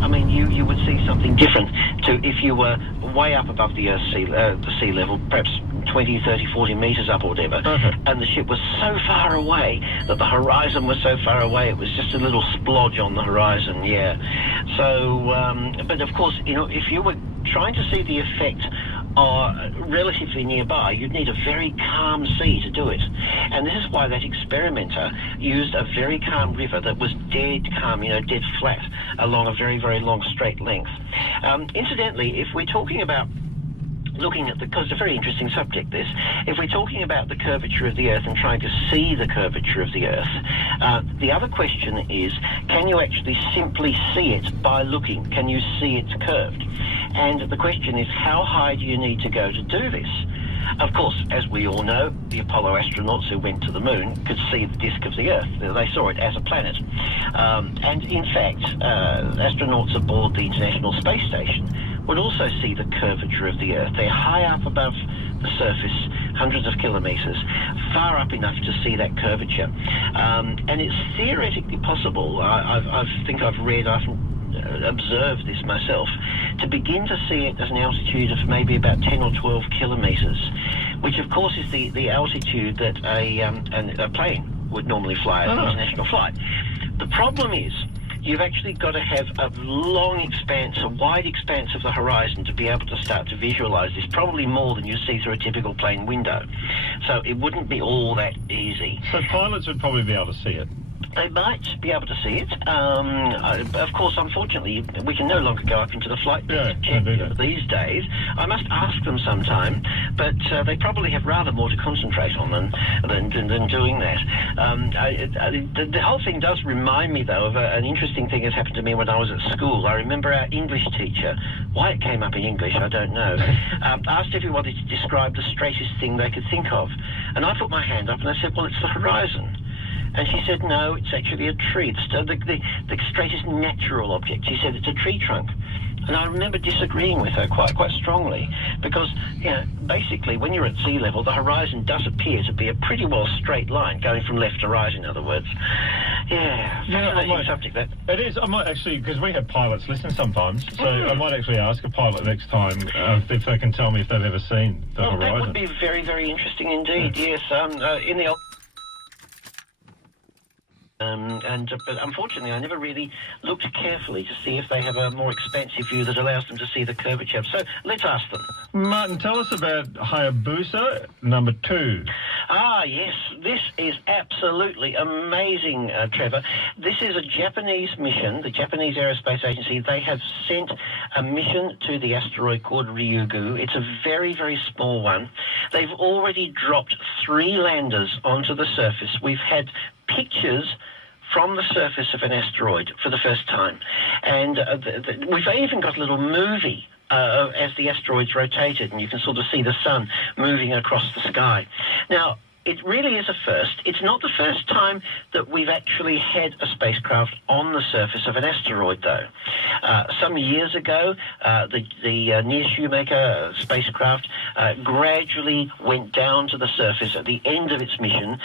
I mean, you would see something different to if you were way up above the Earth's sea level, perhaps 20, 30, 40 metres up or whatever, and the ship was so far away that the horizon was so far away, it was just a little splodge on the horizon, yeah. So, but of course, you know, if you were trying to see the effect relatively nearby, you'd need a very calm sea to do it. And this is why that experimenter used a very calm river that was dead calm, you know, dead flat, along a very, very long straight length. Incidentally, if we're talking about looking at because it's a very interesting subject, this. If we're talking about the curvature of the Earth and trying to see the curvature of the Earth, the other question is, can you actually simply see it by looking? Can you see it's curved? And the question is, how high do you need to go to do this? Of course, as we all know, the Apollo astronauts who went to the moon could see the disk of the Earth. They saw it as a planet. And in fact, astronauts aboard the International Space Station would also see the curvature of the Earth. They're high up above the surface, hundreds of kilometres, far up enough to see that curvature. And it's theoretically possible, I think I've read, I've observed this myself, to begin to see it at an altitude of maybe about 10 or 12 kilometres, which of course is the altitude that a plane would normally fly at an international flight. The problem is, you've actually got to have a long expanse, a wide expanse of the horizon to be able to start to visualise this, probably more than you see through a typical plane window. So it wouldn't be all that easy. So pilots would probably be able to see it? They might be able to see it. Of course, unfortunately, we can no longer go up into the flight deck to check these days. I must ask them sometime, but they probably have rather more to concentrate on than doing that. The whole thing does remind me, though, of an interesting thing that happened to me when I was at school. I remember our English teacher, why it came up in English, I don't know, asked everybody to describe the straightest thing they could think of. And I put my hand up and I said, well, it's the horizon. And she said, no, it's actually a tree. The straightest natural object. She said, it's a tree trunk. And I remember disagreeing with her quite strongly because, you know, basically when you're at sea level, the horizon does appear to be a pretty well straight line, going from left to right, in other words. Yeah, fascinating subject, that. It is. I might actually, because we have pilots listen sometimes, so I might actually ask a pilot next time if they can tell me if they've ever seen the horizon. That would be very, very interesting indeed, yes. In the but unfortunately, I never really looked carefully to see if they have a more expansive view that allows them to see the curvature. So let's ask them. Martin, tell us about Hayabusa number 2. Ah, yes. This is absolutely amazing, Trevor. This is a Japanese mission, the Japanese Aerospace Agency. They have sent a mission to the asteroid called Ryugu. It's a very, very small one. They've already dropped 3 landers onto the surface. We've had pictures from the surface of an asteroid for the first time. And we've even got a little movie as the asteroid's rotated, and you can sort of see the sun moving across the sky. Now, it really is a first. It's not the first time that we've actually had a spacecraft on the surface of an asteroid, though. Some years ago, the Near Shoemaker spacecraft gradually went down to the surface at the end of its mission,